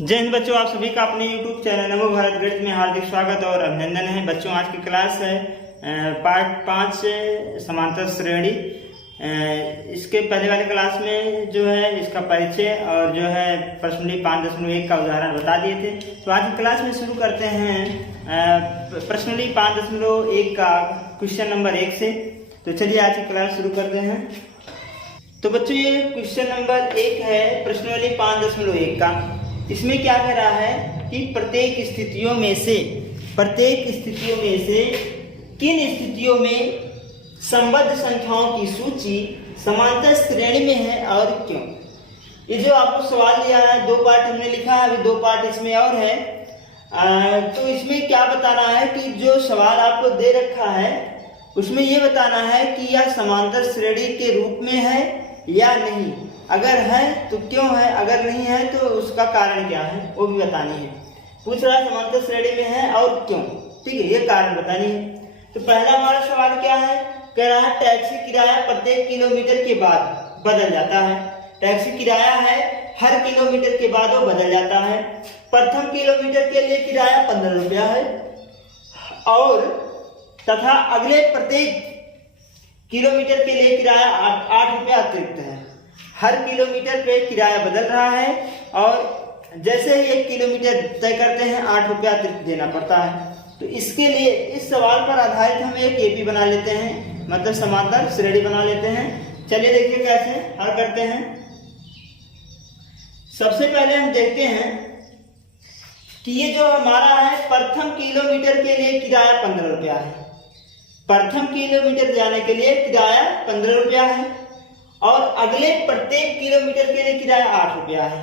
जय हिंद बच्चों, आप सभी का अपने YouTube चैनल नमो भारत गणित में हार्दिक स्वागत और अभिनंदन है। बच्चों, आज की क्लास है पार्ट 5 समांतर श्रेणी। इसके पहले वाले क्लास में जो है इसका परिचय और जो है प्रश्नावली 5.1 का उदाहरण बता दिए थे। तो आज की क्लास में शुरू करते हैं प्रश्नावली 5.1 का क्वेश्चन नंबर 1 से। तो चलिए आज की क्लास शुरू करते हैं। तो बच्चों, ये क्वेश्चन नंबर 1 है प्रश्नावली 5.1 का। इसमें क्या कह रहा है कि प्रत्येक स्थितियों में से किन स्थितियों में संबद्ध संख्याओं की सूची समांतर श्रेणी में है और क्यों। ये जो आपको सवाल दिया है, 2 पार्ट हमने लिखा है, अभी 2 पार्ट इसमें और है। तो इसमें क्या बताना है कि जो सवाल आपको दे रखा है उसमें ये बताना है कि यह समांतर श्रेणी के रूप में है या नहीं। अगर है तो क्यों है, अगर नहीं है तो उसका कारण क्या है वो भी बतानी है। पूछ रहा है समांतर श्रेणी में है और क्यों, ठीक है, ये कारण बतानी है। तो पहला हमारा सवाल क्या है, कह रहा है टैक्सी किराया प्रत्येक किलोमीटर के बाद बदल जाता है। टैक्सी किराया है हर किलोमीटर के बाद वो बदल जाता है। प्रथम किलोमीटर के लिए किराया 15 रुपया है और तथा अगले प्रत्येक किलोमीटर के लिए किराया 8 रुपया अतिरिक्त है। हर किलोमीटर पे किराया बदल रहा है और जैसे ही 1 किलोमीटर तय करते हैं 8 रुपया अतिरिक्त देना पड़ता है। तो इसके लिए इस सवाल पर आधारित हम एक एपी बना लेते हैं, मतलब समांतर श्रेणी बना लेते हैं। चलिए देखिए कैसे हल करते हैं। सबसे पहले हम देखते हैं कि ये जो हमारा है प्रथम किलोमीटर के लिए किराया 15 रुपया है। प्रथम किलोमीटर जाने के लिए किराया 15 रुपया है और अगले प्रत्येक किलोमीटर के लिए किराया 8 रुपया है।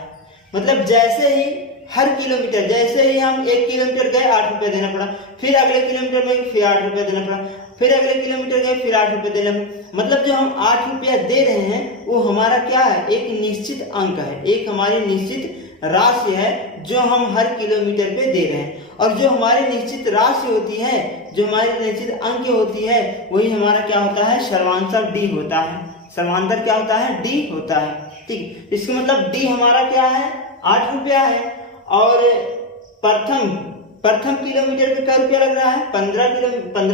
मतलब जैसे ही हर किलोमीटर, जैसे ही हम 1 किलोमीटर गए 8 रुपया देना पड़ा, फिर अगले किलोमीटर में फिर 8 रुपया देना पड़ा, फिर अगले किलोमीटर गए फिर 8 रुपया देना पड़ा। मतलब जो हम 8 रुपया दे रहे हैं वो हमारा क्या है, एक निश्चित अंक है, एक हमारी निश्चित राशि है जो हम हर किलोमीटर पे दे रहे हैं। और जो हमारी निश्चित राशि होती है, जो हमारी निश्चित अंक होती है, वही हमारा क्या होता है, सर्वांतर डी होता है। सर्वांतर क्या होता है, डी होता है, ठीक। इसका मतलब डी हमारा क्या है, 8 रुपया है और प्रथम किलोमीटर पे क्या रुपया लग रहा है, 15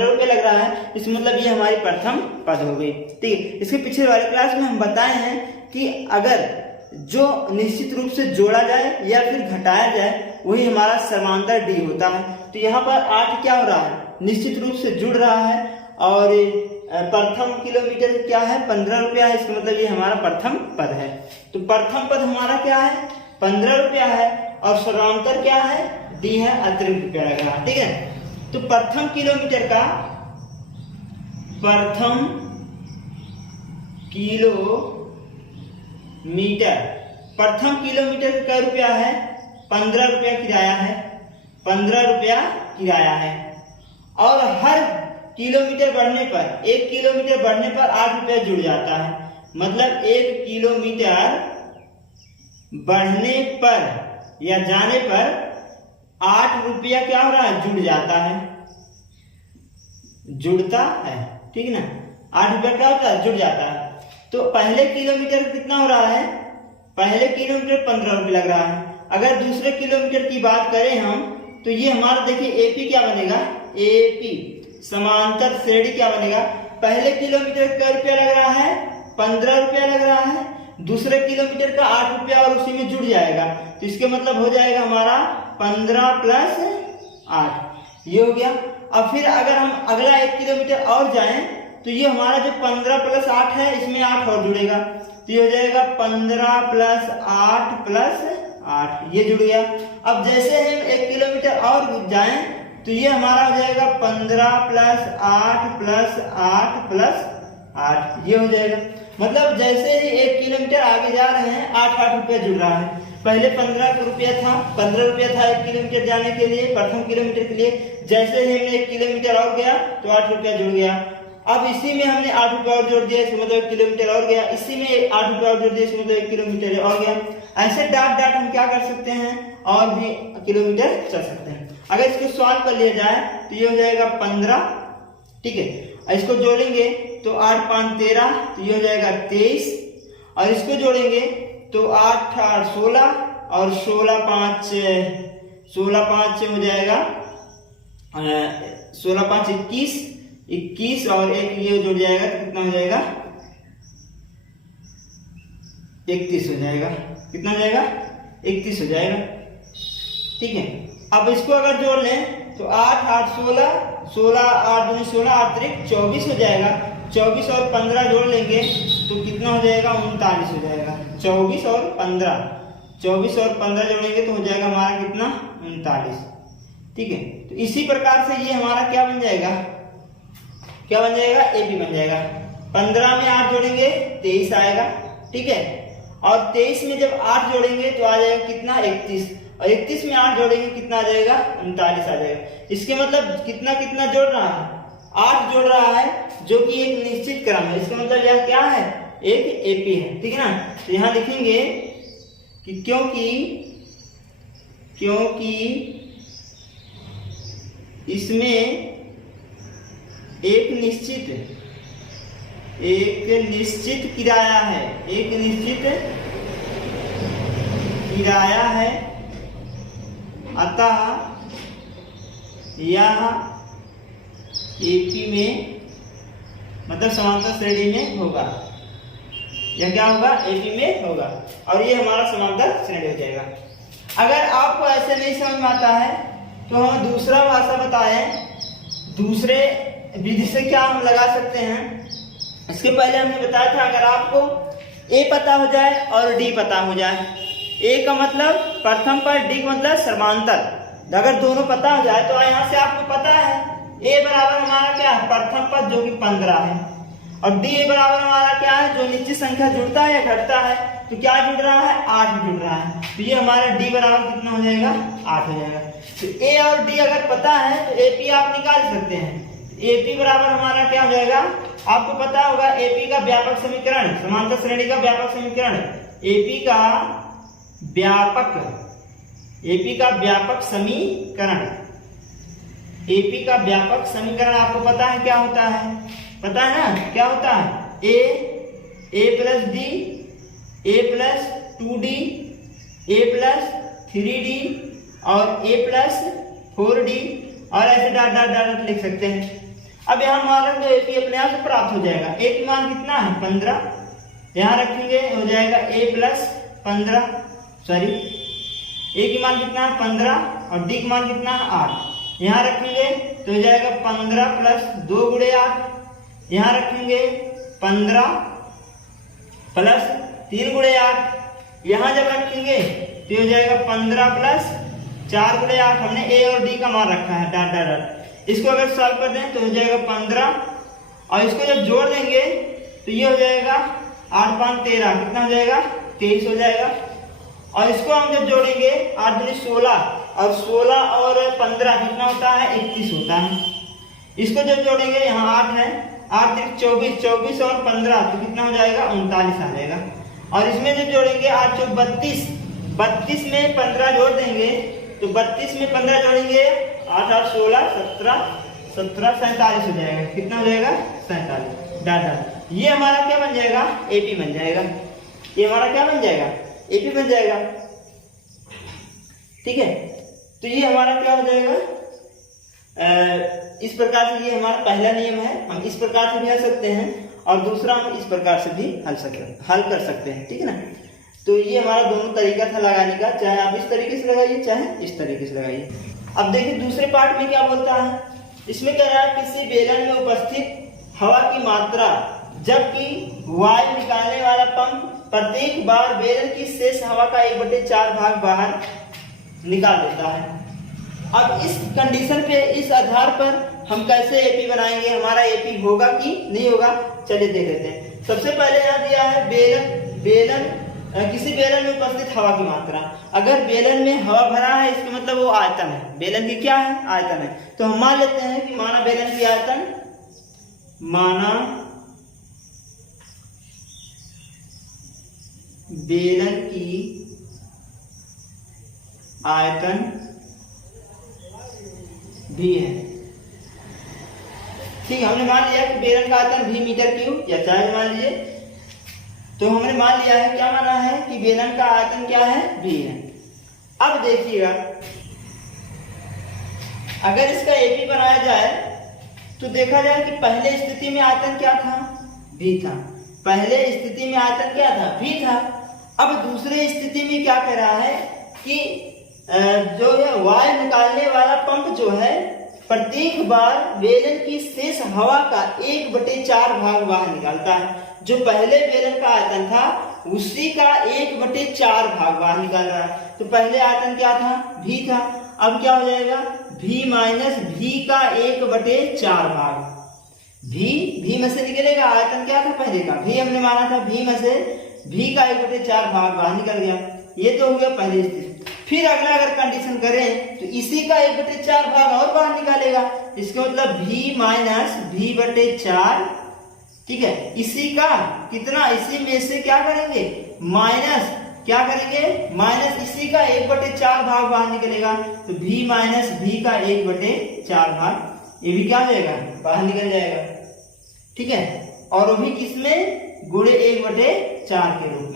रुपया लग रहा है। इस मतलब ये हमारी प्रथम पद हो गई, ठीक है। इसके पिछले वाले क्लास में हम बताए हैं कि अगर जो निश्चित रूप से जोड़ा जाए या फिर घटाया जाए वही हमारा समांतर डी होता है। तो यहाँ पर 8 क्या हो रहा है, निश्चित रूप से जुड़ रहा है और प्रथम किलोमीटर क्या है, 15 रुपया है। इसका मतलब ये हमारा प्रथम पद है। तो प्रथम पद हमारा क्या है, 15 रुपया है और समांतर क्या है, डी है, अतिरिक्त रुपया लग रहा है, ठीक है। तो प्रथम किलोमीटर का क्या रुपया है, 15 रुपया किराया है, 15 रुपया किराया है और हर किलोमीटर बढ़ने पर, 1 किलोमीटर बढ़ने पर 8 रुपया जुड़ जाता है। मतलब 1 किलोमीटर बढ़ने पर या जाने पर 8 रुपया क्या हो रहा है, जुड़ जाता है, जुड़ता है, ठीक ना। 8 रुपया क्या होता है, जुड़ जाता है। तो पहले किलोमीटर कितना हो रहा है, पहले किलोमीटर 15 रुपया लग रहा है। अगर दूसरे किलोमीटर की बात करें हम तो ये हमारा देखिए एपी क्या बनेगा, एपी समांतर श्रेणी क्या बनेगा। पहले किलोमीटर का रुपया लग रहा है, 15 रुपया लग रहा है, दूसरे किलोमीटर का 8 रुपया और उसी में जुड़ जाएगा। तो इसके मतलब हो जाएगा हमारा 15 प्लस 8, ये हो गया। अब फिर अगर हम अगला 1 किलोमीटर और जाएं तो ये हमारा जो 15 प्लस 8 है इसमें 8 और जुड़ेगा, तो ये हो जाएगा 15 प्लस 8 प्लस 8, ये जुड़ गया। अब जैसे हम 1 किलोमीटर और जाएं तो ये हमारा हो जाएगा 15 प्लस 8 प्लस 8 प्लस 8, ये हो जाएगा। मतलब जैसे ही 1 किलोमीटर आगे जा रहे हैं 8 रुपया जुड़ रहा है। पहले 15 रुपया था 1 किलोमीटर जाने के लिए, प्रथम किलोमीटर के लिए। जैसे ही हमने 1 किलोमीटर और गया तो 8 रुपया जुड़ गया। अब इसी में हमने 8 रुपया और जोड़ दिया, इसका मतलब 1 किलोमीटर और गया। इसी में 8 रुपया और जोड़ दिया, इसका मतलब 1 किलोमीटर और गया। ऐसे डाट डाट हम क्या कर सकते हैं, और भी किलोमीटर चल सकते हैं। अगर इसको सॉल्व कर लिया जाए तो ये हो जाएगा 15, ठीक है। इसको जोड़ेंगे तो 8 5 13, तो ये हो जाएगा 23 और इसको जोड़ेंगे तो 8 8 16 और 16 5 हो जाएगा 16 5 21, 21 और एक ये जुड़ जाएगा तो कितना हो जाएगा 31 हो जाएगा। कितना हो जाएगा 31 हो जाएगा। ठीक है, अब इसको अगर जोड़ लें तो 8 8 16, 16 8 दूनी 16, 8 त्रिक 24 हो जाएगा। 24 और 15 जोड़ लेंगे तो कितना हो जाएगा 39 हो जाएगा। 24 और 15 जोड़ेंगे तो हो जाएगा हमारा कितना 39। ठीक है, तो इसी प्रकार से ये हमारा क्या बन जाएगा, क्या बन जाएगा एपी बन जाएगा। 15 में 8 जोड़ेंगे 23 आएगा। ठीक है, और 23 में जब 8 जोड़ेंगे तो आ जाएगा कितना 31, और 31 में 8 जोड़ेंगे कितना आ जाएगा 39 आ जाएगा। इसके मतलब कितना कितना जोड़ रहा है 8 जोड़ रहा है, जो कि एक निश्चित क्रम है। इसका मतलब यह क्या है एक एपी है। ठीक है ना, तो यहां लिखेंगे कि क्योंकि इसमें एक निश्चित किराया है, अतः यह एपी में मतलब समांतर श्रेणी में होगा। यह क्या होगा एपी में होगा, और ये हमारा समांतर श्रेणी हो जाएगा। अगर आपको ऐसे नहीं समझ में आता है तो हम दूसरा भाषा बताएं, दूसरे विधि से क्या हम लगा सकते हैं। इसके पहले हमने बताया था अगर आपको ए पता हो जाए और डी पता हो जाए, ए का मतलब प्रथम पद, डी का मतलब समांतर, अगर दोनों पता हो जाए तो यहाँ से आपको पता है ए बराबर हमारा क्या है प्रथम पद जो कि 15 है, और डी बराबर हमारा क्या है जो निश्चित संख्या जुड़ता है या घटता है, तो क्या जुड़ रहा है 8 जुड़ रहा है। तो ये हमारा डी बराबर कितना हो जाएगा 8 हो जाएगा। तो ए और डी अगर पता है तो एपी आप निकाल सकते हैं। एपी बराबर हमारा क्या हो जाएगा, आपको पता होगा एपी का व्यापक समीकरण, समांतर श्रेणी का व्यापक समीकरण, एपी का व्यापक समीकरण आपको पता है क्या होता है, पता है ना क्या होता है ए प्लस डी, ए प्लस 2d, ए प्लस 3d और ए प्लस 4d, और ऐसे डॉट डॉट डॉट लिख सकते हैं। अब यहाँ हमारा जो एपी अपने आप से प्राप्त हो जाएगा। ए की मान कितना है 15, यहाँ रखेंगे हो जाएगा ए प्लस 15, सॉरी ए की मान कितना है 15 और डी की मान कितना है 8, यहाँ रखेंगे तो हो जाएगा 15 प्लस 2 गुणे 8, यहाँ रखेंगे 15 प्लस 3 गुणे 8, यहाँ जब रखेंगे तो हो जाएगा 15 प्लस 4 गुणे 8। हमने ए और डी का मान रखा है डॉट डॉट डॉट। इसको अगर सॉल्व कर दें तो हो जाएगा 15, और इसको जब जोड़ देंगे तो ये हो जाएगा 8 5 13, कितना हो जाएगा 23 हो जाएगा। और इसको हम जब जोड़ेंगे 8 दूनी 16, और 16 और 15 कितना होता है 31 होता है। इसको जब जोड़ेंगे यहाँ 8 है, 8 3 24, 24 और 15 तो कितना हो जाएगा 39 आ जाएगा। और इसमें जब जोड़ेंगे 8 4 32, 32 में 15 जोड़ देंगे तो 32 में 15 जोड़ेंगे 8 8 16 17 17 47 हो जाएगा। कितना हो जाएगा 47 डाटा। ये हमारा क्या बन जाएगा एपी बन जाएगा। ये हमारा क्या बन जाएगा एपी बन जाएगा। ठीक है, तो ये हमारा क्या हो जाएगा इस प्रकार से। ये हमारा पहला नियम है, हम इस प्रकार से भी हल सकते हैं और दूसरा हम इस प्रकार से भी हल कर सकते हैं। ठीक है ना, तो ये हमारा दोनों तरीका था लगाने का, चाहे आप इस तरीके से लगाइए चाहे इस तरीके से लगाइए। अब देखिए दूसरे पार्ट में क्या बोलता है। इसमें कह रहा है किसी बेलन में उपस्थित हवा की मात्रा जबकि वायु निकालने वाला पंप प्रत्येक बार बेलन की शेष हवा का 1/4 भाग बाहर निकाल देता है। अब इस कंडीशन पे, इस आधार पर हम कैसे एपी बनाएंगे, हमारा एपी होगा कि नहीं होगा, चलिए देख लेते हैं। सबसे पहले यहाँ दिया है बेलन किसी बेलन में उपस्थित हवा की मात्रा। अगर बेलन में हवा भरा है इसका मतलब वो आयतन है। बेलन की क्या है आयतन है। तो हम मान लेते हैं कि माना बेलन की आयतन, माना बेलन की आयतन भी है। ठीक है, हमने मान लिया कि बेलन का आयतन भी मीटर क्यूब या चाहे मान लीजिए तो हमने मान लिया है, क्या माना है कि बेलन का आयतन क्या है, v है। अब देखिएगा अगर इसका एपी बनाया जाए तो देखा जाए कि पहले स्थिति में आयतन क्या था, v था। पहले स्थिति में आयतन क्या था, v था। अब दूसरे स्थिति में क्या कह रहा है कि जो है वायु निकालने वाला पंप जो है प्रत्येक बार बेलन की शेष हवा का 1/4 भाग बाहर निकालता है। जो पहले बेलन का आयतन था उसी का 1/4 भाग बाहर निकाल रहा है। तो पहले आयतन क्या था, v था। अब क्या हो जाएगा, v माइनस v का 1/4 भाग। v में से निकलेगा, आयतन क्या था पहले का, v हमने माना था, v में से v का 1/4 भाग बाहर निकल गया। ये तो हो गया पहली स्थिति। फिर अगला अगर कंडीशन करें तो इसी का 1/4 भाग और बाहर निकालेगा। इसका मतलब v माइनस v/4, ठीक है। इसी का कितना, इसी में से क्या करेंगे, माइनस क्या करेंगे, माइनस इसी का 1/4 भाग बाहर निकलेगा। तो v माइनस v का 1/4 भाग, ये भी क्या हो जाएगा, बाहर निकल जाएगा, ठीक है। और वो भी किसमें, गुणे 1/4 के रूप में,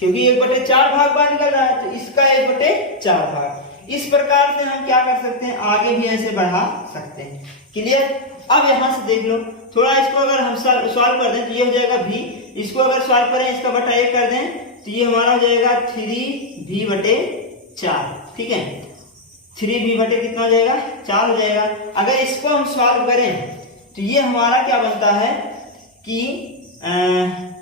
क्योंकि 1/4 भाग बाहर निकल रहा है तो इसका 1/4 भाग। इस प्रकार से हम क्या कर सकते हैं, आगे भी ऐसे बढ़ा सकते हैं। क्लियर। अब यहां से देख लो थोड़ा, इसको अगर हम सॉल्व कर दें तो ये हो जाएगा v। इसको अगर सॉल्व करें, इसका बटा 1 कर दें तो ये हमारा हो जाएगा 3v/4, ठीक है। 3v/ कितना हो जाएगा, 4 हो जाएगा। अगर इसको हम सॉल्व करें तो ये हमारा क्या बनता है कि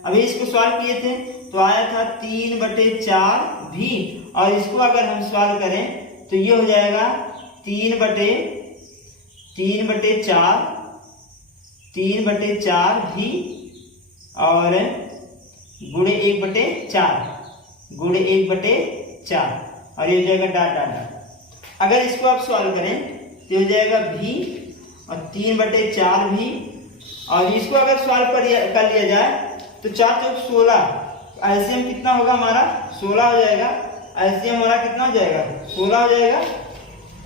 अभी इसको सॉल्व किए थे तो आया था 3/4v, और इसको अगर हम सॉल्व करें तो ये हो जाएगा 3/4v और गुणे 1/4 और ये हो जाएगा डॉट। अगर इसको आप सॉल्व करें तो हो जाएगा v और 3/4v, और इसको अगर सॉल्व कर लिया जाए तो 4 चौक 16, एलसीएम कितना होगा हमारा, 16 हो जाएगा। एलसीएम हमारा कितना हो जाएगा, 16 हो जाएगा।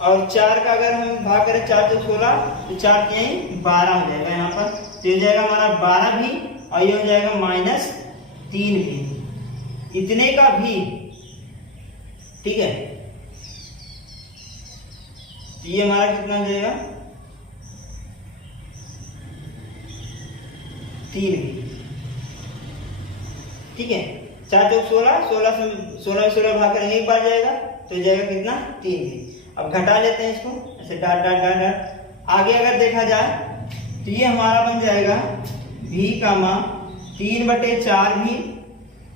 और 4 का अगर हम भाग करें 4 चौक 16 तो 4 के 12 हो जाएगा यहाँ पर। तो ये जाएगा हमारा 12v और ये हो जाएगा -3v, इतने का v, ठीक है। ये हमारा कितना हो जाएगा, 3v, ठीक है। 4 चौक 16, 16 में 16 भाग करेंगे एक बार जाएगा तो जाएगा कितना, 3v। अब घटा लेते हैं इसको ऐसे डॉट डॉट डॉट डॉट। आगे अगर देखा जाए तो ये हमारा बन जाएगा v कामा 3/4v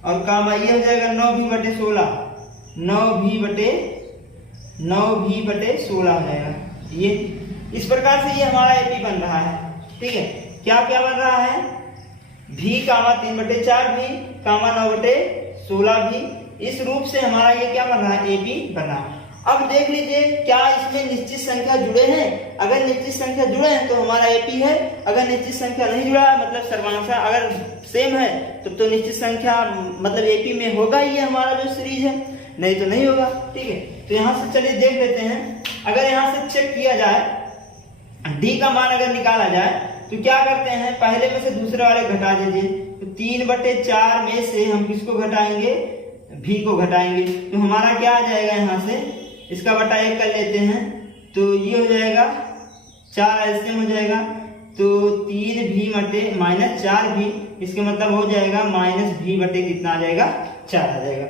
और कामा ये हो जाएगा 9v/16, 9v/16 हो जाएगा। ये इस प्रकार से ये हमारा एपी बन रहा है, ठीक है। क्या क्या बन रहा है, v कामा 3/4v कामा 9/16v। इस रूप से हमारा ये क्या बन रहा है, एपी बना। अब देख लीजिए क्या इसमें निश्चित संख्या जुड़े हैं। अगर निश्चित संख्या जुड़े हैं तो हमारा एपी है। अगर निश्चित संख्या नहीं जुड़ा है मतलब सर्वांशा अगर सेम है तो निश्चित संख्या मतलब एपी में होगा ही हमारा जो सीरीज है, नहीं तो नहीं होगा, ठीक है। तो यहाँ से चलिए देख लेते हैं। अगर यहाँ से चेक किया जाए डी का मान अगर निकाला जाए तो क्या करते हैं, पहले में से दूसरे वाले घटा दीजिए। तो 3/4 में से हम किसको घटाएंगे, v को घटाएंगे। तो हमारा क्या आ जाएगा, यहाँ से इसका बटा 1 कर लेते हैं तो ये हो जाएगा 4 एलसीएम हो जाएगा। तो 3v -4v, इसका मतलब हो जाएगा -v कितना आ जाएगा, 4 आ जाएगा।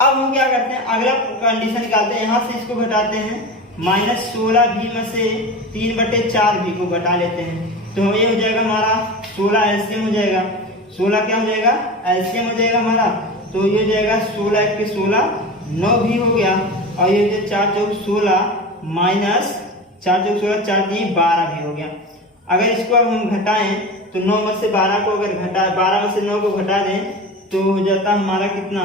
अब हम क्या करते हैं, अगला कंडीशन निकालते हैं। यहाँ से इसको घटाते हैं, -16v में से 3/4v को घटा लेते हैं तो ये हो जाएगा हमारा 16 एलसीएम हो जाएगा। 16 क्या हो जाएगा, एलसीएम हो जाएगा हमारा। तो ये हो जाएगा 16 × 16 9v हो गया और ये 4 चौक 16 माइनस 4 चौक 16 4 3 12 भी हो गया। अगर इसको अब हम घटाएं तो 9 में से 12 को अगर घटा 12 में से 9 को घटा दें तो हो जाता हमारा कितना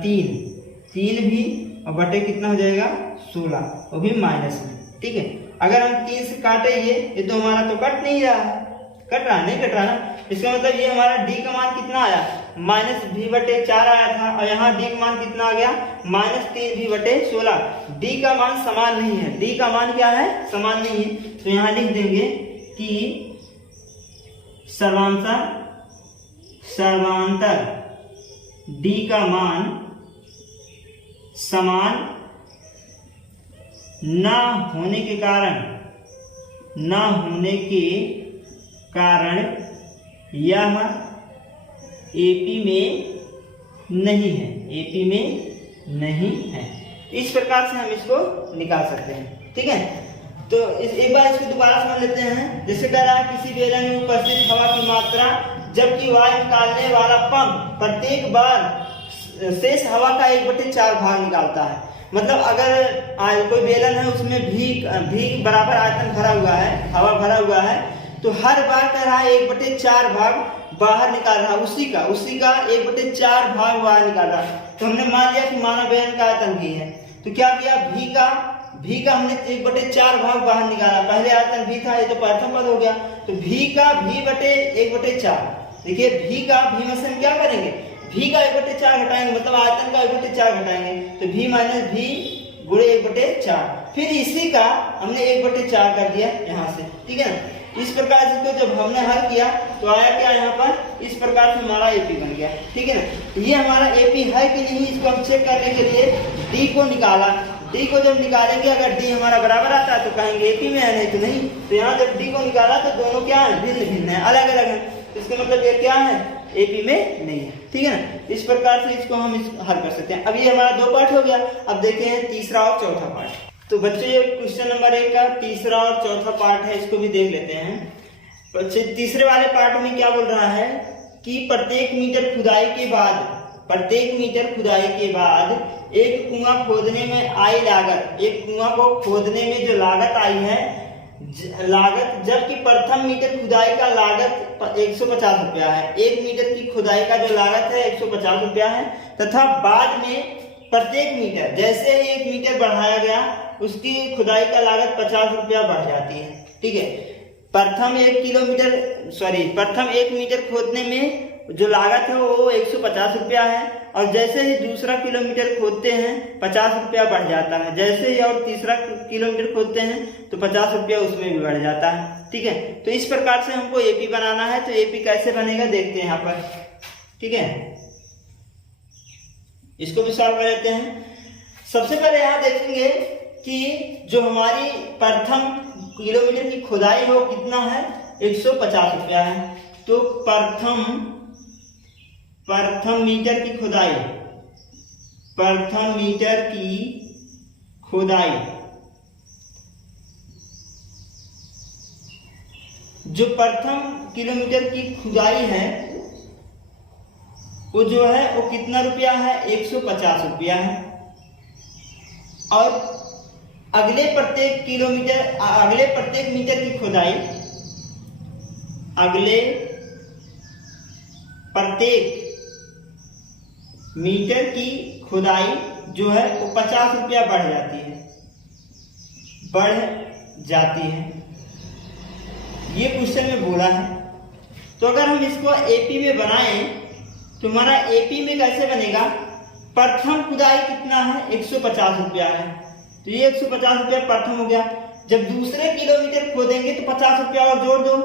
3 भी और बटे कितना हो जाएगा 16, वो भी माइनस में, ठीक है। अगर हम 3 से काटे ये तो हमारा तो कट नहीं रहा है, कट रहा नहीं कट रहा ना। इसका मतलब ये हमारा डी का मान कितना आया, -v/4 आया था और यहाँ डी का मान कितना आ गया -3v/16। डी का मान समान नहीं है, डी का मान क्या है, समान नहीं है। तो यहाँ लिख देंगे कि सर्वांशा सर्वांतर d का मान समान न होने के कारण यह AP में नहीं है। इस प्रकार से हम इसको निकाल सकते हैं। ठीक है, तो एक बार इसको दोबारा समझ लेते हैं। जैसे कह रहा है किसी बेलन में उपस्थित हवा की मात्रा जबकि वायु निकालने वाला पंप प्रत्येक बार शेष हवा का 1/4 भाग निकालता है। मतलब अगर कोई बेलन है उसमें भी बराबर आयतन भरा हुआ है, हवा भरा हुआ है, तो हर बार कह रहा है 1/4 भाग बाहर निकाल रहा है, उसी का 1/4 भाग बाहर निकाल रहा है। तो हमने मान लिया कि मानव बेलन का आयतन भी है, तो क्या किया, भी का हमने 1/4 भाग बाहर निकाला। पहले आयतन भी था, ये तो प्रथम पद हो गया, तो भी का भी बटे 1/4। देखिए भी में से हम क्या करेंगे, भी का 1/4 घटाएंगे, मतलब आयतन का 1/4 घटाएंगे, तो भी माइनस भी गुणे 1/4। फिर इसी का हमने 1/4 कर दिया यहाँ से। ठीक है ना, इस प्रकार से तो जब हमने हल किया तो आया क्या, यहाँ पर इस प्रकार से हमारा AP बन गया। ठीक है ना, तो ये हमारा AP है कि नहीं, इसको हम चेक करने के लिए D को निकाला। D को जब निकालेंगे, अगर D हमारा बराबर आता है तो कहेंगे AP में है, नहीं तो नहीं। तो यहाँ जब D को निकाला तो दोनों क्या है, भिन्न है, अलग अलग है, तो इसका मतलब ये क्या है, AP में नहीं है। ठीक है ना, इस प्रकार से इसको हम हल कर सकते हैं। अब ये हमारा 2 पार्ट हो गया। अब देखते हैं तीसरा और चौथा पार्ट। तो बच्चों ये क्वेश्चन नंबर 1 का तीसरा और चौथा पार्ट है, इसको भी देख लेते हैं। बच्चे तीसरे वाले पार्ट में क्या बोल रहा है कि प्रत्येक मीटर खुदाई के बाद एक कुआं खोदने में आई लागत, एक कुआं को खोदने में जो लागत आई है, जबकि प्रथम मीटर खुदाई का लागत 150 रुपया है। 1 मीटर की खुदाई का जो लागत है 150 रुपया है, तथा बाद में प्रत्येक मीटर जैसे ही 1 मीटर बढ़ाया गया उसकी खुदाई का लागत 50 रुपया बढ़ जाती है। ठीक है, प्रथम 1 मीटर खोदने में जो लागत है वो 150 रुपया है, और जैसे ही दूसरा किलोमीटर खोदते हैं 50 रुपया बढ़ जाता है, जैसे ही और तीसरा किलोमीटर खोदते हैं तो 50 रुपया उसमें भी बढ़ जाता है। ठीक है, तो इस प्रकार से हमको AP बनाना है। तो AP कैसे बनेगा देखते हैं यहाँ पर। ठीक है, इसको भी सॉल्व कर लेते हैं। सबसे पहले यहाँ देखेंगे कि जो हमारी प्रथम किलोमीटर की खुदाई हो कितना है, 150 रुपया है। तो प्रथम मीटर की खुदाई जो प्रथम किलोमीटर की खुदाई है वो जो है वो कितना रुपया है, 150 रुपया है। और अगले प्रत्येक मीटर की खुदाई, अगले प्रत्येक मीटर की खुदाई जो है वो 50 रुपया बढ़ जाती है। ये क्वेश्चन में बोला है। तो अगर हम इसको AP में बनाएं तो हमारा AP में कैसे बनेगा, प्रथम खुदाई कितना है, 150 रुपया है, तो ये 150 रुपया प्रथम हो गया। जब दूसरे किलोमीटर खोदेंगे तो 50 रुपया और जोड़ दो,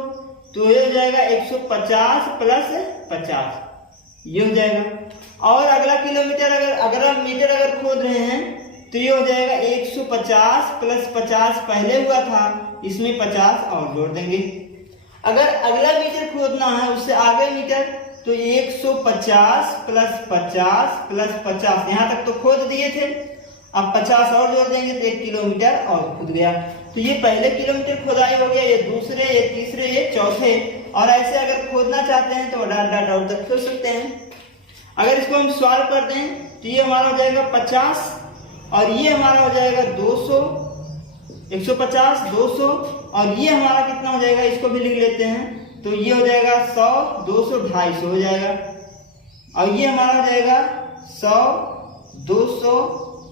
तो ये हो जाएगा 150 प्लस 50, ये हो जाएगा। और अगला किलोमीटर अगर खोद रहे हैं तो ये हो जाएगा 150 प्लस 50 पहले हुआ था, इसमें 50 और जोड़ देंगे। अगर अगला मीटर खोदना है उससे आगे मीटर, तो 150 प्लस 50 प्लस 50, यहाँ तक तो खोद दिए थे, अब 50 और जोड़ देंगे तो 1 किलोमीटर और खुद गया। तो ये पहले किलोमीटर खुदाई हो गया, ये दूसरे, ये तीसरे, ये चौथे। और ऐसे अगर खोदना चाहते हैं तो डॉट तक खोद सकते हैं। अगर इसको हम सॉल्व कर दें तो ये हमारा हो जाएगा 50 और ये हमारा हो जाएगा 200, 150, 200, और ये हमारा कितना हो जाएगा, इसको भी लिख लेते हैं। तो ये हो जाएगा 100, 200, 250 हो जाएगा, और ये हमारा हो जाएगा 100, 200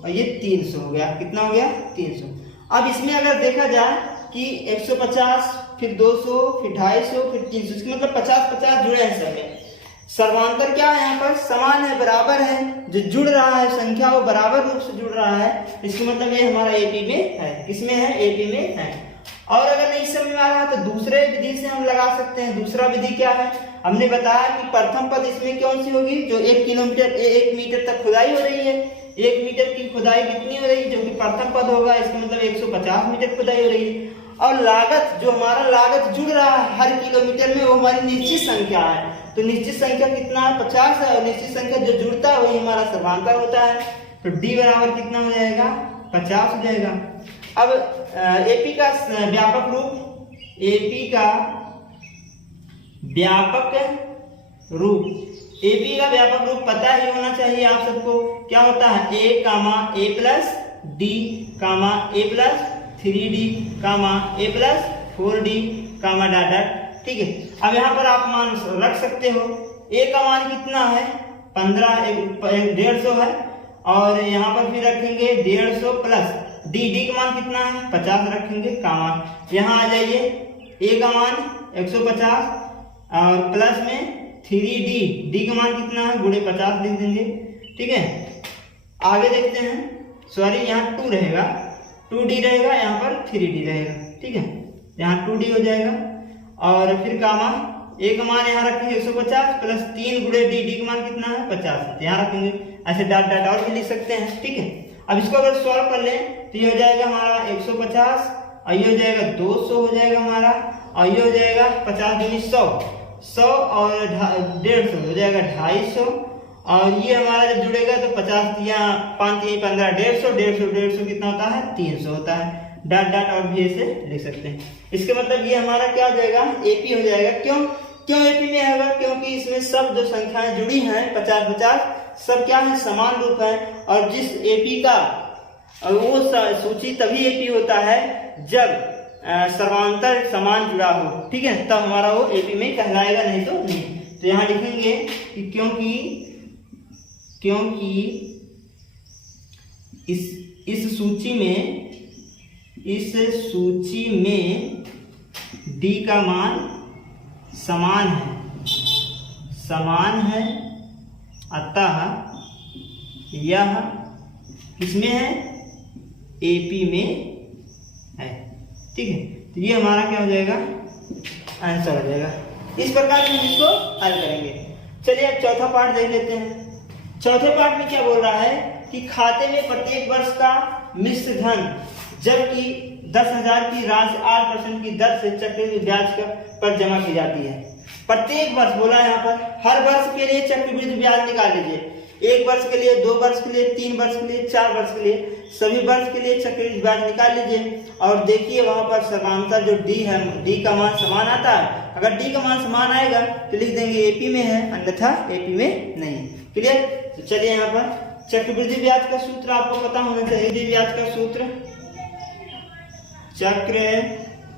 और ये 300 हो गया। कितना हो गया, 300। अब इसमें अगर देखा जाए कि 150 फिर 200 फिर 250 फिर 300, इसका मतलब 50-50 जुड़े हैं सब में। सर्वांतर क्या है, यहाँ पर समान है, बराबर है, जो जुड़ रहा है संख्या वो बराबर रूप से जुड़ रहा है, इसका मतलब ये हमारा AP में है। किसमें है, AP में है। और अगर नहीं समझ में आ रहा तो दूसरे विधि से हम लगा सकते हैं। दूसरा विधि क्या है, हमने बताया कि प्रथम पद इसमें कौन सी होगी, जो 1 मीटर तक खुदाई हो रही है। 1 मीटर की खुदाई कितनी हो रही है, जो कि प्रथम पद होगा, इसका मतलब 150 मीटर खुदाई हो रही है। और लागत, जो हमारा लागत जुड़ रहा है हर किलोमीटर में, वो हमारी निश्चित संख्या है। तो निश्चित संख्या कितना है, 50 है, और निश्चित संख्या जो जुड़ता है वही हमारा समांतर होता है। तो डी बराबर कितना हो जाएगा, 50 हो जाएगा। अब एपी का व्यापक रूप, एपी का व्यापक रूप, एपी का व्यापक रूप पता ही होना चाहिए आप सबको। क्या होता है, ए कामा ए प्लस डी कामा ए प्लस 3d कामा ए प्लस 4d कामा डॉट डॉट। ठीक है, अब यहाँ पर आप मान रख सकते हो। ए का मान कितना है, 15, 150 है, और यहाँ पर फिर रखेंगे 150 प्लस डी का मान कितना है, 50 रखेंगे कामा। यहाँ आ जाइए, ए का मान 150 और प्लस में 3d का मान कितना है, गुणे 50 लिख देंगे। ठीक है, आगे देखते हैं। सॉरी, यहाँ 2 रहेगा, 2d रहेगा, यहाँ पर 3d रहेगा। ठीक है, यहाँ 2d हो जाएगा, और फिर कामा ए का मान यहाँ रखेंगे 150 प्लस 3 गुणे डी का मान कितना है, 50, यहाँ रखेंगे। ऐसे डॉट डॉट और भी लिख सकते हैं। ठीक है, अब इसको अगर सॉल्व कर लें तो ये हो जाएगा हमारा 150, और ये हो जाएगा 200 हो जाएगा हमारा, और ये हो जाएगा 50 दूनी 100 और 150 हो जाएगा 250, और ये हमारा जब जुड़ेगा तो 50 या 5 या 15, 150 कितना होता है, 300 होता है। डॉट डॉट और भी ऐसे लिख सकते हैं। इसके मतलब ये हमारा क्या हो जाएगा, एपी हो जाएगा। क्यों एपी में होगा, क्योंकि इसमें सब जो संख्याएं जुड़ी हैं 50-50 सब क्या है, समान रूप है। और जिस एपी का वो सूची तभी एपी होता है जब सर्वांतर समान जुड़ा हो। ठीक है, तब हमारा वो एपी में कहलाएगा, नहीं तो नहीं। तो यहाँ लिखेंगे कि क्योंकि इस सूची में डी का मान समान है, अतः यह किसमें है, एपी में है। ठीक है, तो ये हमारा क्या हो जाएगा, आंसर हो जाएगा। इस प्रकार हम इसको हल करेंगे। चलिए अब चौथा पार्ट देख लेते हैं। चौथे पार्ट में क्या बोल रहा है कि खाते में प्रत्येक वर्ष का मिश्र धन जबकि 10,000 की राशि 8% की दर से चक्रवृद्धि ब्याज पर जमा की जाती है। प्रत्येक वर्ष बोला यहाँ पर, हर वर्ष के लिए चक्रवृद्धि ब्याज निकाल लीजिए। 1 वर्ष के लिए, 2 वर्ष के लिए, 3 वर्ष के लिए, 4 वर्ष के लिए, सभी वर्ष के लिए चक्रवृद्धि ब्याज निकाल लीजिए। और देखिए वहां पर समांतर जो डी है, डी का मान समान आता है। अगर डी का मान समान आएगा तो लिख देंगे एपी में है, अन्यथा एपी में नहीं। क्लियर? तो चलिए यहाँ पर चक्रवृद्धि ब्याज का सूत्र आपको पता होना चाहिए। ब्याज का सूत्र, चक्रवृद्धि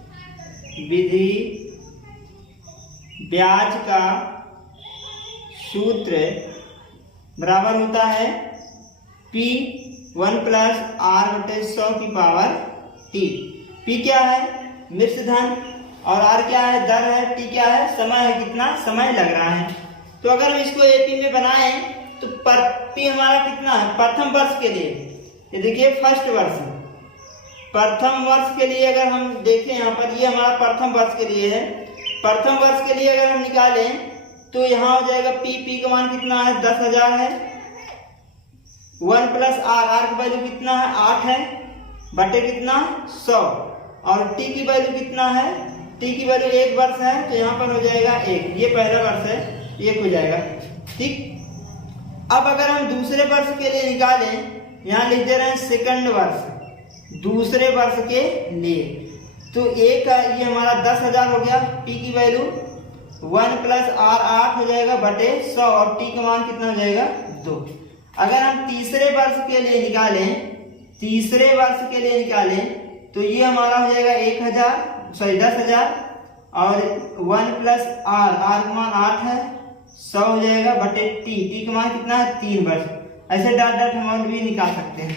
ब्याज का सूत्र बराबर होता है P1 प्लस R/100 की पावर T। P क्या है, मिश्र धन, और R क्या है, दर है, T क्या है, समय है, कितना समय लग रहा है। तो अगर हम इसको एपी में बनाएं तो P हमारा कितना है, प्रथम वर्ष के लिए, ये देखिए फर्स्ट वर्ष, प्रथम वर्ष के लिए अगर हम देखें यहाँ पर, ये हमारा प्रथम वर्ष के लिए है। प्रथम वर्ष के लिए अगर हम निकालें तो यहाँ हो जाएगा P का मान कितना है, 10,000 है। 1 प्लस R की वैल्यू कितना है, 8 है, बटे कितना 100, और T की वैल्यू कितना है, T की वैल्यू 1 वर्ष है, तो यहाँ पर हो जाएगा 1, ये पहला वर्ष है, 1 हो जाएगा। ठीक, अब अगर हम दूसरे वर्ष के लिए निकालें, यहाँ लिख दे रहे हैं सेकंड वर्ष, दूसरे वर्ष के लिए, तो एक ये हमारा 10,000 हो गया। T की वैल्यू 1 प्लस R 8 हो जाएगा बटे 100, और T का मान कितना हो जाएगा, 2। अगर हम तीसरे वर्ष के लिए निकालें तो ये हमारा हो जाएगा 10,000 और 1 प्लस R का मान 8 है, 100 हो जाएगा बटे T का मान कितना है, 3 वर्ष। ऐसे डॉट डॉट हम और भी निकाल सकते हैं।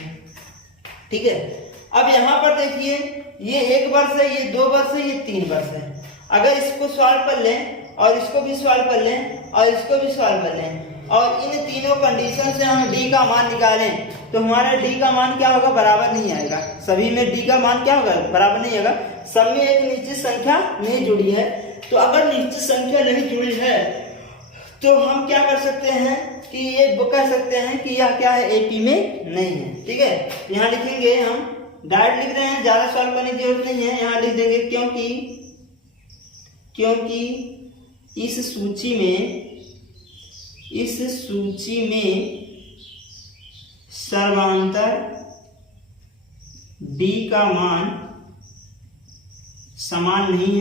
ठीक है, अब यहाँ पर देखिए ये 1 वर्ष है, ये 2 वर्ष है, ये 3 वर्ष है। अगर इसको सॉल्व कर लें और इसको भी सॉल्व कर लें और इसको भी सॉल्व कर लें और इन तीनों कंडीशन से हम डी का मान निकालें तो हमारा डी का मान क्या होगा, बराबर नहीं आएगा। सभी में डी का मान क्या होगा, बराबर नहीं आएगा। सब में एक निश्चित संख्या नहीं जुड़ी है, तो अगर निश्चित संख्या नहीं जुड़ी है तो हम क्या कर सकते हैं कि ये कह सकते हैं कि यह क्या है, एपी में नहीं है। ठीक है, यहाँ लिखेंगे, हम डायरेक्ट लिख रहे हैं, ज्यादा सॉल्व करने की जरूरत नहीं है। यहाँ लिख देंगे क्योंकि इस सूची में सर्वांतर डी का मान समान नहीं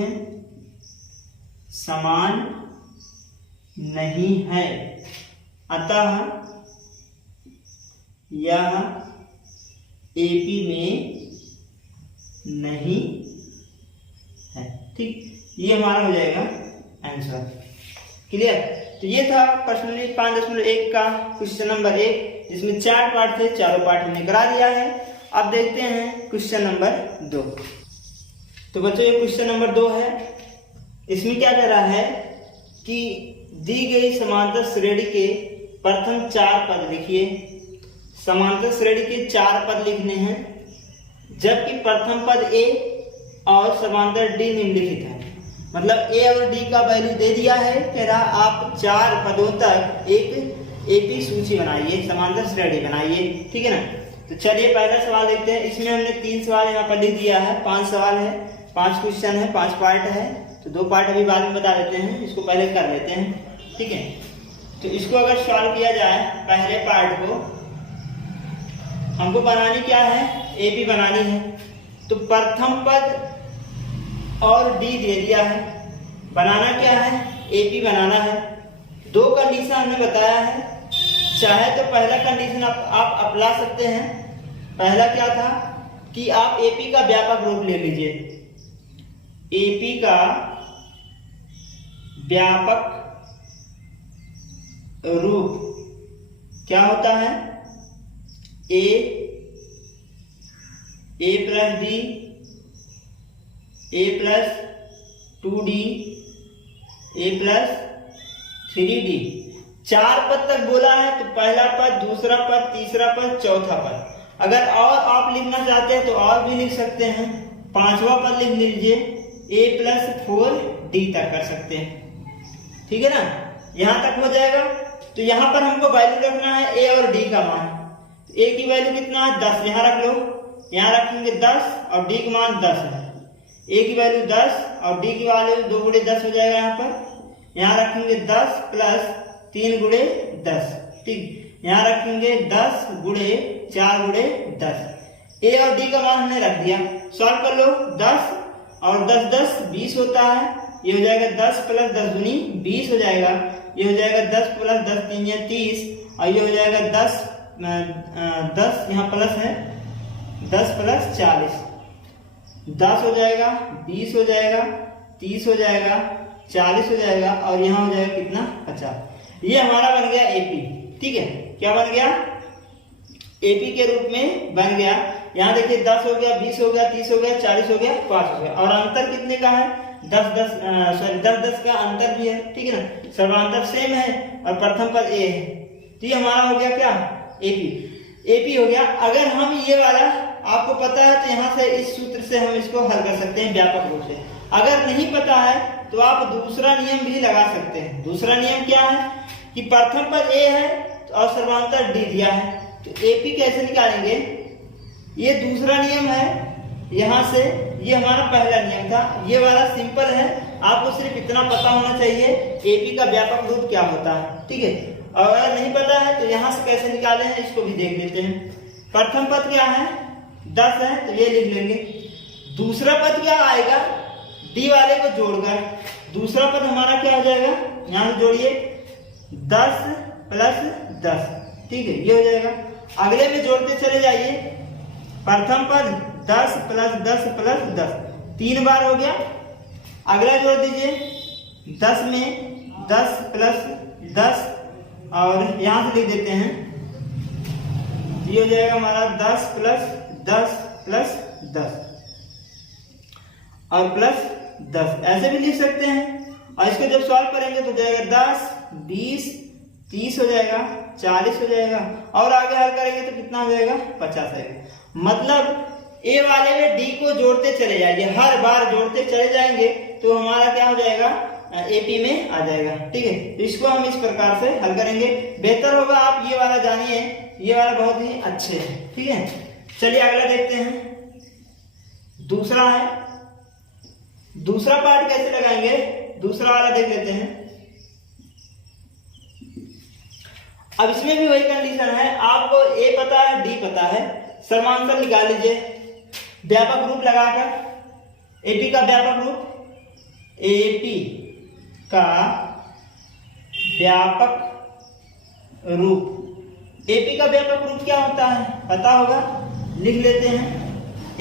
है, अतः यह एपी में नहीं है। ठीक, ये हमारा हो जाएगा आंसर। क्लियर? तो ये था प्रश्न 5.1 का क्वेश्चन नंबर 1, जिसमें 4 पार्ट थे, चारों पार्ट हमने करा दिया है। अब देखते हैं क्वेश्चन नंबर 2। तो बच्चों ये क्वेश्चन नंबर 2 है। इसमें क्या कह रहा है कि दी गई समांतर श्रेणी के प्रथम 4 पद लिखिए। समांतर श्रेणी के 4 पद लिखने हैं, जबकि प्रथम पद ए और समांतर डी निम्नलिखित है। मतलब ए और डी का वैल्यू दे दिया है, कह रहा आप 4 पदों तक एक एपी सूची बनाइए, समांतर श्रेणी बनाइए। ठीक है ना? तो चलिए पहला सवाल देखते हैं। इसमें हमने 3 सवाल यहाँ पर लिख दिया है, 5 सवाल है, 5 क्वेश्चन है, 5 पार्ट है। तो 2 पार्ट अभी बाद में बता देते हैं, इसको पहले कर लेते हैं। ठीक है, तो इसको अगर सॉल्व किया जाए, पहले पार्ट को हमको बनानी क्या है, एपी बनानी है। तो प्रथम पद और डी दे दिया है, बनाना क्या है, एपी बनाना है। 2 कंडीशन हमने बताया है, चाहे तो पहला कंडीशन आप अपला सकते हैं। पहला क्या था कि आप एपी का व्यापक रूप ले लीजिए। एपी का व्यापक रूप क्या होता है, ए प्लस डी, ए प्लस 2डी, ए प्लस 3डी। 4 पद तक बोला है, तो पहला पद, दूसरा पद, तीसरा पद, चौथा पद। अगर और आप लिखना चाहते हैं तो और भी लिख सकते हैं। 5वां पद लिख लीजिए, ए प्लस 4डी तक कर सकते हैं। ठीक है ना? यहां तक हो जाएगा। तो यहां पर हमको वैल्यू रखना है ए और डी का मान। ए की वैल्यू कितना है, 10, यहां रख लो। यहां रखेंगे 10 और डी का मान 10 है। ए की वैल्यू 10 और डी की वैल्यू 2 गुणे 10 हो जाएगा। यहाँ पर यहाँ रखेंगे 10 प्लस 3 गुणे 10। ठीक, यहाँ रखेंगे 10 गुणे 4 गुणे 10। ए और डी का मान हमने रख दिया। सॉल्व कर लो। 10 और 10 10 20 होता है। ये हो जाएगा 10 प्लस 10 दूनी 20 हो जाएगा। ये हो जाएगा 10 प्लस 10 3 या 30, और ये हो जाएगा 10 यहाँ प्लस है, 10 प्लस 40, 10 हो जाएगा, 20 हो जाएगा, 30 हो जाएगा, 40 हो जाएगा, और यहाँ हो जाएगा कितना, 50। ये हमारा बन गया एपी। ठीक है, क्या बन गया, एपी के रूप में बन गया। यहाँ देखिए 10 हो गया, 20 हो गया, 30 हो गया, 40 हो गया, 5 हो गया, और अंतर कितने का है, 10 का अंतर भी है। ठीक है ना, सर्वांतर सेम है और प्रथम पद ए है। तो ये हमारा हो गया क्या, एपी हो गया। अगर हम ये वाला आपको पता है तो यहाँ से इस सूत्र से हम इसको हल कर सकते हैं व्यापक रूप से। अगर नहीं पता है तो आप दूसरा नियम भी लगा सकते हैं। दूसरा नियम क्या है कि प्रथम पद ए है और सर्वांतर डी दिया है, तो एपी कैसे निकालेंगे, ये दूसरा नियम है। यहाँ से ये हमारा पहला नियम था, ये वाला सिंपल है। आपको सिर्फ इतना पता होना चाहिए एपी का व्यापक रूप क्या होता है। ठीक है, और अगर नहीं पता है तो यहाँ से कैसे निकाले हैं इसको भी देख लेते हैं। प्रथम पद क्या है, 10 है, तो ये लिख लेंगे। दूसरा पद क्या आएगा, डी वाले को जोड़कर दूसरा पद हमारा क्या हो जाएगा, यहाँ से जोड़िए 10 प्लस 10। ठीक है, ये हो जाएगा। अगले में जोड़ते चले जाइए, प्रथम पद 10 प्लस 10 प्लस 10, 3 बार हो गया। अगला जोड़ दीजिए 10 में 10 प्लस 10, और यहां से लिख देते हैं, ये हो जाएगा हमारा 10 प्लस 10 प्लस 10 और प्लस 10, ऐसे भी लिख सकते हैं। और इसको जब सॉल्व करेंगे तो जाएगा 10 20 30 हो जाएगा, 40 हो जाएगा, और आगे हल करेंगे तो कितना हो जाएगा, 50 आएगा। मतलब ए वाले में डी को जोड़ते चले जाएंगे, हर बार जोड़ते चले जाएंगे तो हमारा क्या हो जाएगा, एपी में आ जाएगा। ठीक है, तो इसको हम इस प्रकार से हल करेंगे। बेहतर होगा आप ये वाला जानिए, ये वाला बहुत ही अच्छे है। ठीक है, चलिए अगला देखते हैं। दूसरा है, दूसरा पार्ट कैसे लगाएंगे, दूसरा वाला देख लेते हैं। अब इसमें भी वही कंडीशन है, आपको ए पता है, डी पता है, समांतर निकाल लीजिए व्यापक रूप लगाकर। एपी का व्यापक रूप, एपी का व्यापक रूप, एपी का व्यापक रूप क्या होता है पता होगा, लिख लेते हैं।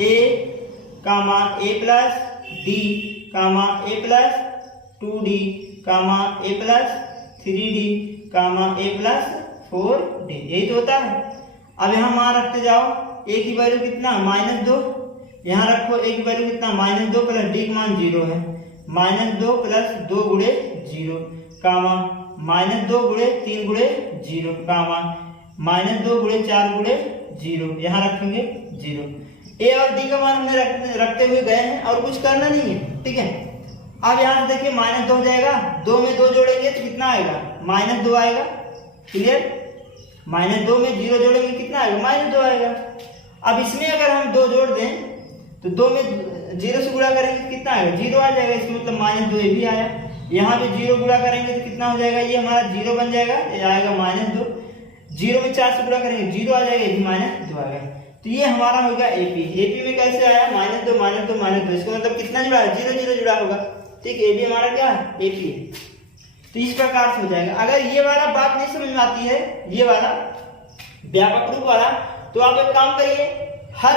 ए कामा ए प्लस डी कामा ए प्लस 2d कामा ए प्लस 3d कामा ए प्लस 4d, यही तो होता है। अब यहाँ मान रखते जाओ, ए की वैल्यू कितना -2, यहाँ रखो ए की वैल्यू कितना -2 प्लस डी का मान 0 है, -2 प्लस 2 गुणे 0 कामा -2 गुणे 3 गुणे 0 कामा -2 गुणे 4 गुणे 0, यहाँ रखेंगे 0। ए और डी का मान हमने रखते हुए गए हैं और कुछ करना नहीं है। ठीक है, अब यहाँ से देखिए -2 हो जाएगा, 2 में 2 जोड़ेंगे तो कितना आएगा, -2 आएगा। क्लियर, -2 में 0 जोड़ेंगे कितना आएगा, -2 आएगा। अब इसमें अगर हम 2 जोड़ दें तो 2 में 0 से गुणा करेंगे कितना आएगा, 0 आ जाएगा, इसका मतलब -2 ये भी आया। यहाँ पे 0 गुणा करेंगे तो कितना हो जाएगा, ये हमारा 0 बन जाएगा, ये आएगा -2। 0 में 4 से गुणा करेंगे 0 आ जाएगा, ये भी -2 आ गया। तो ये हमारा हो गया एपी। एपी में कैसे आया, -2 -2 -2, इसका मतलब कितना जुड़ा है, 0 0 जुड़ा होगा। ठीक है, ये भी हमारा क्या है, एपी है। तो इस प्रकार से हो जाएगा। अगर ये वाला बात नहीं समझ में आती है, ये वाला व्यापक रूप वाला, तो आप एक काम करिए, हर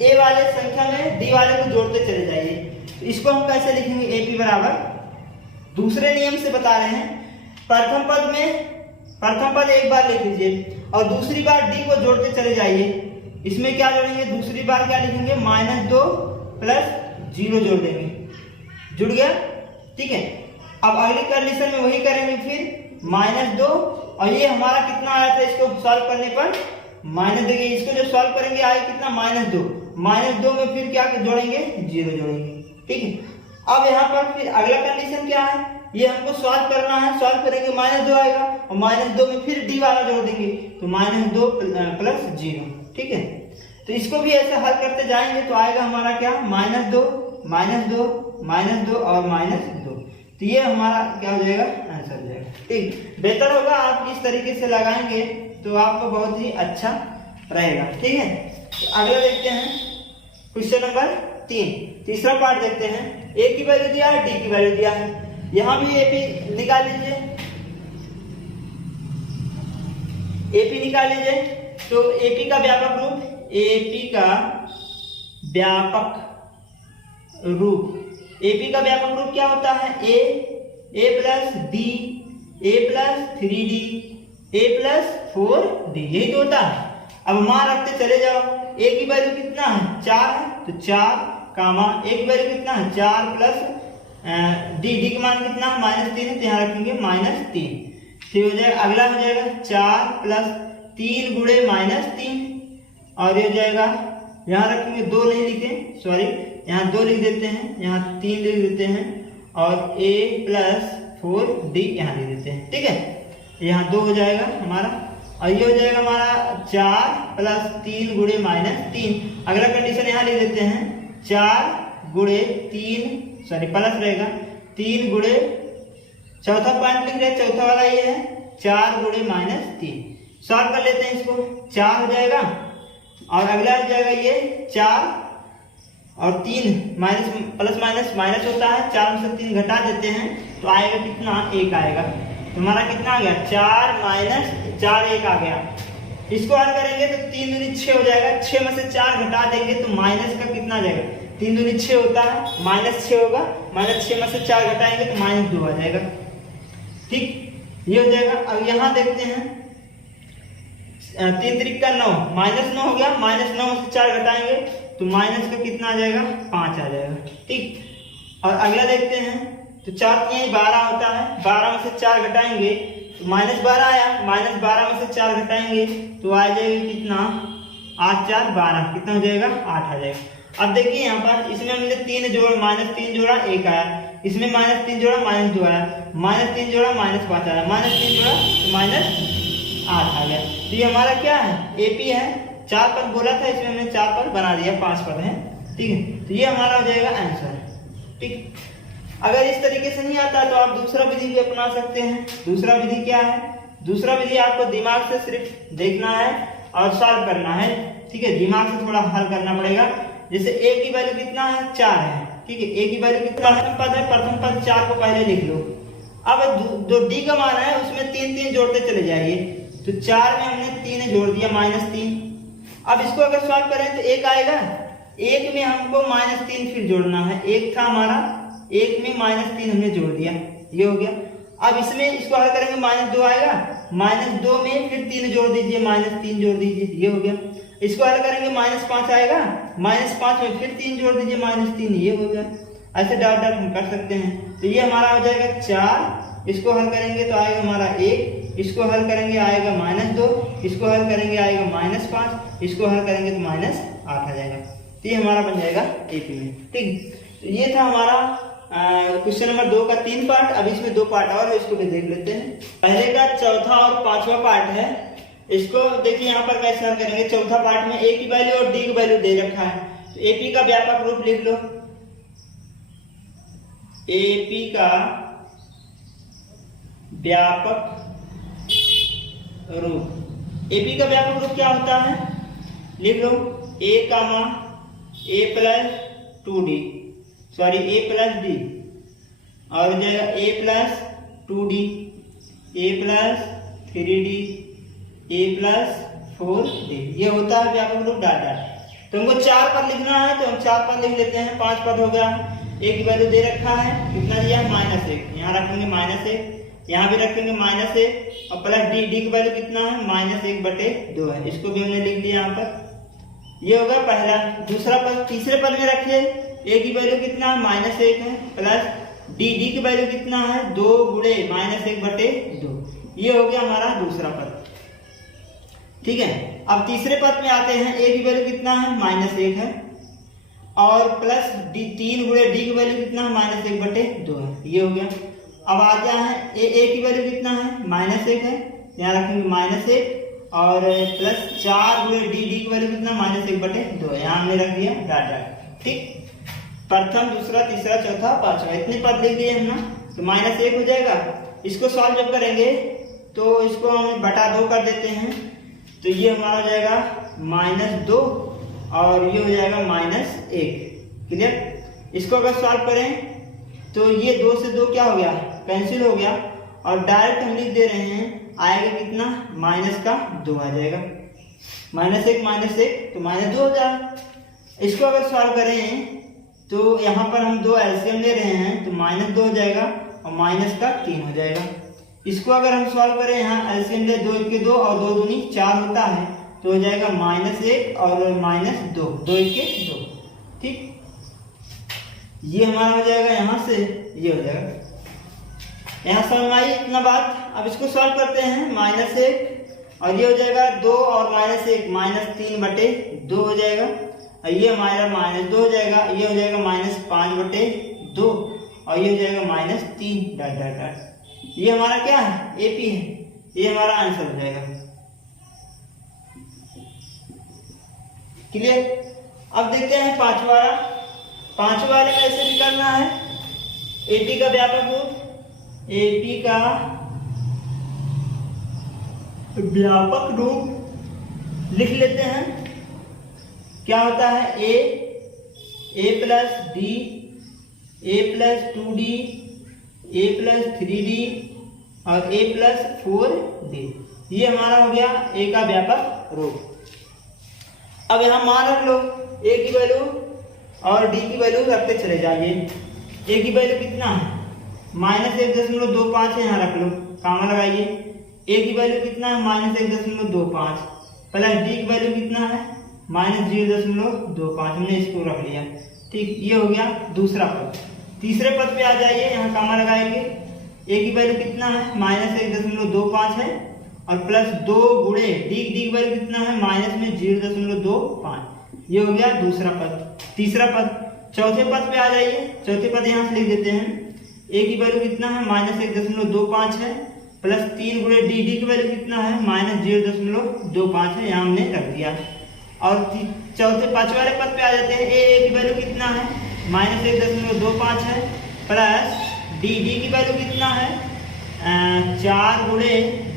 ए वाले संख्या में डी वाले को जोड़ते चले जाइए। तो इसको हम कैसे लिखेंगे, एपी बराबर, दूसरे नियम से बता रहे हैं, प्रथम पद एक बार लिख लीजिए और दूसरी बार डी को जोड़ते चले जाइए। इसमें क्या जोड़ेंगे, दूसरी बार क्या लिखेंगे, -2 प्लस 0 जोड़ देंगे, जुड़ गया। ठीक है, अब अगली कंडीशन में वही करेंगे, फिर -2 और ये हमारा कितना आया था, इसको सॉल्व करने पर देखिए इसको जो सॉल्व करेंगे आएगा कितना, -2 में फिर क्या जोड़ेंगे, 0 जोड़ेंगे। ठीक है, अब यहाँ पर फिर अगला कंडीशन क्या है, ये हमको सॉल्व करना है, सॉल्व करेंगे -2 आएगा और -2 में फिर डी वाला जोड़ देंगे तो -2 प्लस 0। ठीक है, तो इसको भी ऐसे हल करते जाएंगे तो आएगा हमारा क्या, -2 -2 और -2। तो ये हमारा क्या हो जाएगा, आंसर हो जाएगा। ठीक, बेहतर होगा आप इस तरीके से लगाएंगे तो आपको बहुत ही अच्छा रहेगा। ठीक है, तो अगला देखते हैं क्वेश्चन नंबर 3, तीसरा पार्ट देखते हैं। ए की वैल्यू दिया है, डी की वैल्यू दिया है, यहां भी एपी निकाल लीजिए, एपी निकाल लीजिए। तो एपी का व्यापक रूप, एपी का व्यापक रूप, एपी का व्यापक रूप क्या होता है, ए प्लस बी, ए प्लस 3d, ए प्लस 4d, यही तो होता है। अब मान रखते चले जाओ, ए की वैल्यू कितना है, 4 है, तो 4 कामा ए की वैल्यू कितना है, 4 प्लस डी का मान कितना है, -3 है, तो यहाँ रखेंगे -3। फिर हो जाएगा, अगला हो जाएगा 4 प्लस 3 गुणे -3 और ये हो जाएगा, यहाँ रखेंगे 2 नहीं लिखे, सॉरी यहाँ 2 लिख देते हैं, यहाँ 3 लिख देते हैं और a प्लस 4d यहाँ लिख देते हैं। ठीक है, यहाँ 2 हो जाएगा हमारा और ये हो जाएगा हमारा 4 प्लस 3 गुणे -3। अगला कंडीशन यहाँ लिख देते हैं, 4 गुणे 3, सॉरी प्लस रहेगा 3 गुणे, चौथा पॉइंट लिख रहे, चौथा वाला ये है 4 गुणे -3। सॉल्व कर लेते हैं इसको, 4 हो जाएगा और अगला हो जाएगा ये 4 और 3 माइनस प्लस माइनस होता है, 4 में से 3 घटा देते हैं तो आएगा कितना, 1 आएगा। तो हमारा कितना आ गया, 4 - 4 1 आ गया। इसको हल करेंगे तो 3 दूनी 6 हो जाएगा, 6 में से 4 घटा देंगे तो माइनस का कितना आ जाएगा, 3 दूनी 6 होता है, -6 होगा, -6 में से 4 घटाएंगे तो -2 आ जाएगा। ठीक, ये हो जाएगा। अब यहाँ देखते हैं 3 3 का 9, -9 हो गया, -9 में से 4 घटाएंगे तो माइनस का कितना आ जाएगा, 5 आ जाएगा। ठीक, और अगला देखते हैं तो 4 3 12 होता है, 12 में से 4 घटाएंगे तो -12 आया, -12 में से 4 घटाएंगे तो आ जाएगा कितना, 8 4 12, कितना हो जाएगा, 8 आ जाएगा। अब देखिए यहाँ पर इसमें हमने 3 जोड़ -3 जोड़ा 1 आया, इसमें -3 जोड़ा -2 आया, -3 जोड़ा -5 आया, -3 जोड़ा तो -8 आ गया। तो ये हमारा क्या है, एपी है। 4 पद बोला था, इसमें हमने 4 पद बना दिया, 5 पद है, ठीक है। तो ये हमारा हो जाएगा आंसर, ठीक। अगर इस तरीके से नहीं आता तो आप दूसरा विधि भी अपना सकते हैं। दूसरा विधि क्या है, दूसरा विधि आपको दिमाग से सिर्फ देखना है और सॉल्व करना है, ठीक है। दिमाग से थोड़ा हल करना पड़ेगा। जैसे a की वैल्यू कितना है, 4 है, ठीक है। a की वैल्यू कितना है, पद है, प्रथम पद 4 को पहले लिख लो। अब जो d का मान है उसमें 3 जोड़ते चले जाइए। तो 4 में हमने 3 जोड़ दिया, -3। अब इसको अगर सॉल्व करें तो 1 आएगा, 1 में हमको -3 फिर जोड़ना है। 1 था हमारा, 1 में -3 हमने जोड़ दिया, ये हो गया। अब इसमें इसको हल करेंगे, -2 आएगा, -2 में फिर 3 जोड़ दीजिए, -3 जोड़ दीजिए, ये हो गया। इसको हल करेंगे, -5 आएगा, -5 में फिर 3 जोड़ दीजिए, -3, ये हो गया। ऐसे डॉट डॉट हम कर सकते हैं। तो ये हमारा हो जाएगा 4, इसको हल करेंगे तो आएगा हमारा 1, इसको हल करेंगे आएगा -2, इसको हल करेंगे आएगा -5, इसको हल करेंगे तो -8 आ जाएगा। तो ये हमारा बन जाएगा एपी में, ठीक। तो ये था हमारा क्वेश्चन नंबर 2 का 3 पार्ट। अब इसमें 2 पार्ट और है, इसको भी देख लेते हैं। पहले का चौथा और 5वां पार्ट है, इसको देखिए यहाँ पर कैसे हल करेंगे। चौथा पार्ट में ए की वैल्यू और डी की वैल्यू दे रखा है, तो एपी का व्यापक रूप लिख लो। एपी का व्यापक रूप, एपी का व्यापक रूप क्या होता है, लिख लो। a plus 2d, sorry a plus D, और हो जाएगा a plus 2d, a plus 3d, a plus 4d, ये होता है व्यापक रूप डॉट डॉट। तो हमको 4 पद लिखना है, तो हम 4 पद लिख लेते हैं। 5 पद हो गया। a की वैल्यू दे रखा है, कितना दिया है, -1, यहाँ रखेंगे -1, यहाँ भी रखेंगे -1, और प्लस डी, डी की वैल्यू कितना है, -1/2 है, इसको भी हमने लिख दिया यहाँ पर। ये होगा पहला। दूसरा पद, तीसरे पद में रखिए, a की वैल्यू कितना है, -1 है, प्लस डी, डी की वैल्यू कितना है, 2 गुणे -1/2, ये हो गया हमारा दूसरा पद, ठीक है। अब तीसरे पद में आते हैं, a की वैल्यू कितना है, -1 है, और प्लस डी, 3 गुणे डी की वैल्यू कितना है, -1/2 है, ये हो गया। अब आ गया है a की वैल्यू कितना है, -1 है, यहाँ रखेंगे -1, और प्लस 4 गुणे डी, डी की वैल्यू कितना, -1/2 है, यहाँ हमने रख दिया डॉट डॉट, ठीक। प्रथम, दूसरा, तीसरा, चौथा, 5वां, इतने पद लिख दिए हम ना। तो -1 हो जाएगा। इसको सॉल्व जब करेंगे तो इसको हम बटा 2 कर देते हैं, तो ये हमारा हो जाएगा -2, और ये हो जाएगा -1, क्लियर। इसको अगर सॉल्व करें तो ये 2 से 2 क्या हो गया, कैंसिल हो गया, और डायरेक्ट हम लिख दे रहे हैं, आएगा कितना, -2 आ जाएगा। -1 तो -2 हो जाएगा। इसको अगर सॉल्व करें तो यहाँ पर हम 2 एलसीएम ले रहे हैं, तो -2 हो जाएगा और -3 हो जाएगा। इसको अगर हम सॉल्व करें, यहाँ एलसीएम ले 2 1 2 और 2 दूनी 4 होता है, तो हो जाएगा -1 और -2, 2 1 2, ठीक। ये हमारा हो जाएगा, यहाँ से ये हो जाएगा। यहाँ समझ आई इतना बात। अब इसको सॉल्व करते हैं, -1 और ये हो जाएगा 2 और -1, -3/2 हो जाएगा, और ये हमारा -2 हो जाएगा, ये हो जाएगा -5/2, और ये हो जाएगा -3 डॉट डॉट डॉट। ये हमारा क्या है, एपी है, ये हमारा आंसर हो जाएगा, क्लियर। अब देखते हैं 5वां वाला। 5वां वाले में ऐसे भी करना है, एपी का व्यापक रूप, एपी का व्यापक रूप लिख लेते हैं। क्या होता है, a plus D, a plus 2d, a plus 3d और a प्लस 4d, ये हमारा हो गया a का व्यापक रूप। अब यहाँ मान रख लो, a की वैल्यू और d की वैल्यू रखते चले जाइए। a की वैल्यू कितना है, -1.25 है, यहाँ रख लो, कामा लगाइए। a की वैल्यू कितना है, -1.25, प्लस d की वैल्यू कितना है, -0.25, हमने इसको रख लिया, ठीक। ये हो गया दूसरा पद। तीसरे पद पे आ जाइए, यहाँ कामा लगाएंगे। a की वैल्यू कितना है, -1.25 है, और प्लस 2 गुणे डी की वैल्यू कितना है, -0.25, ये हो गया दूसरा पद। तीसरा पद। चौथे पद पे आ जाइए, चौथे पद यहाँ से लिख देते हैं, ए की वैल्यू कितना है -1.25 है, प्लस 3 गुणे डी, डी की वैल्यू कितना है -0.25 है, यहाँ हमने रख दिया। और चौथे पांचवें वाले पद पे आ जाते हैं, ए की वैल्यू कितना है -1.25 है, प्लस डी, डी की वैल्यू कितना है 4 गुणे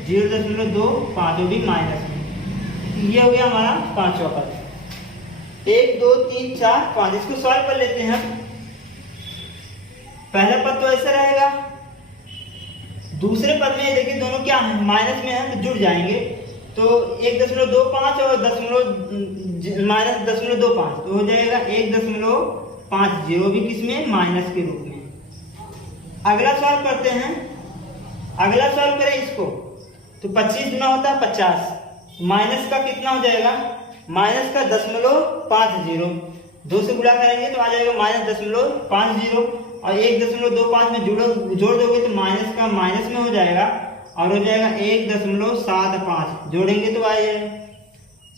0.25, वो भी माइनस में। ये हो गया हमारा पांचवा पद। 1 2 3 4 5, इसको सॉल्व कर लेते हैं हम। पहला पद तो ऐसा रहेगा, दूसरे पद में देखिए दोनों क्या है, माइनस में है तो जुड़ जाएंगे, तो 1.25 और -0.25 तो हो जाएगा 1.50, भी किसमें माइनस के रूप में। अगला सॉल्व करते हैं, अगला सॉल्व करें इसको तो 25 गुना होता है 50, माइनस का कितना हो जाएगा माइनस का 0.50, 2 से गुणा करेंगे तो आ जाएगा -0.50, और 1.25 में जोड़ दोगे तो माइनस का माइनस में हो जाएगा और हो जाएगा 1.75, जोड़ेंगे तो आएगा।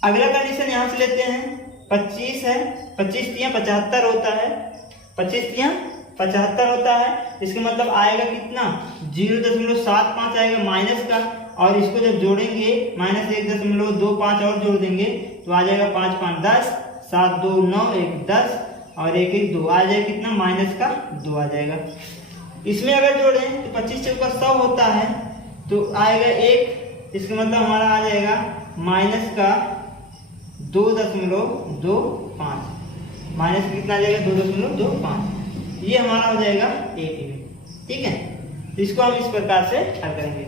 अगला कंडीशन यहाँ से लेते हैं, 25 है, 25 तियां 75 होता है, 25 तियां 75 होता है, इसका मतलब आएगा कितना 0.75 आएगा माइनस का, और इसको जब जोड़ेंगे -1.25 और जोड़ देंगे तो आ जाएगा 5 5 10, 7 2 9, 1 10 और 1 1 2, आ जाएगा कितना माइनस का 2 आ जाएगा। इसमें अगर जोड़ें तो 25 चौका 100 होता है, तो आएगा 1, इसका मतलब हमारा आ जाएगा माइनस का 2.25, माइनस का कितना आ जाएगा 2.25, ये हमारा हो जाएगा 1। ठीक है, तो इसको हम इस प्रकार से हल करेंगे।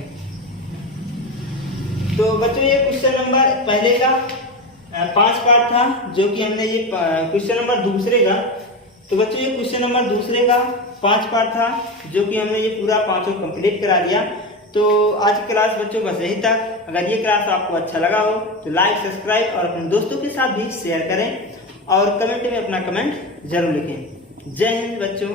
तो बच्चों ये क्वेश्चन नंबर पहले का 5 पार्ट था, जो कि हमने ये क्वेश्चन नंबर दूसरे का, तो बच्चों ये क्वेश्चन नंबर दूसरे का 5 पार्ट था, जो कि हमने ये पूरा 5 कंप्लीट करा दिया। तो आज की क्लास बच्चों बस यही तक। अगर ये क्लास आपको अच्छा लगा हो तो लाइक, सब्सक्राइब और अपने दोस्तों के साथ भी शेयर करें, और कमेंट में अपना कमेंट जरूर लिखें। जय हिंद बच्चों।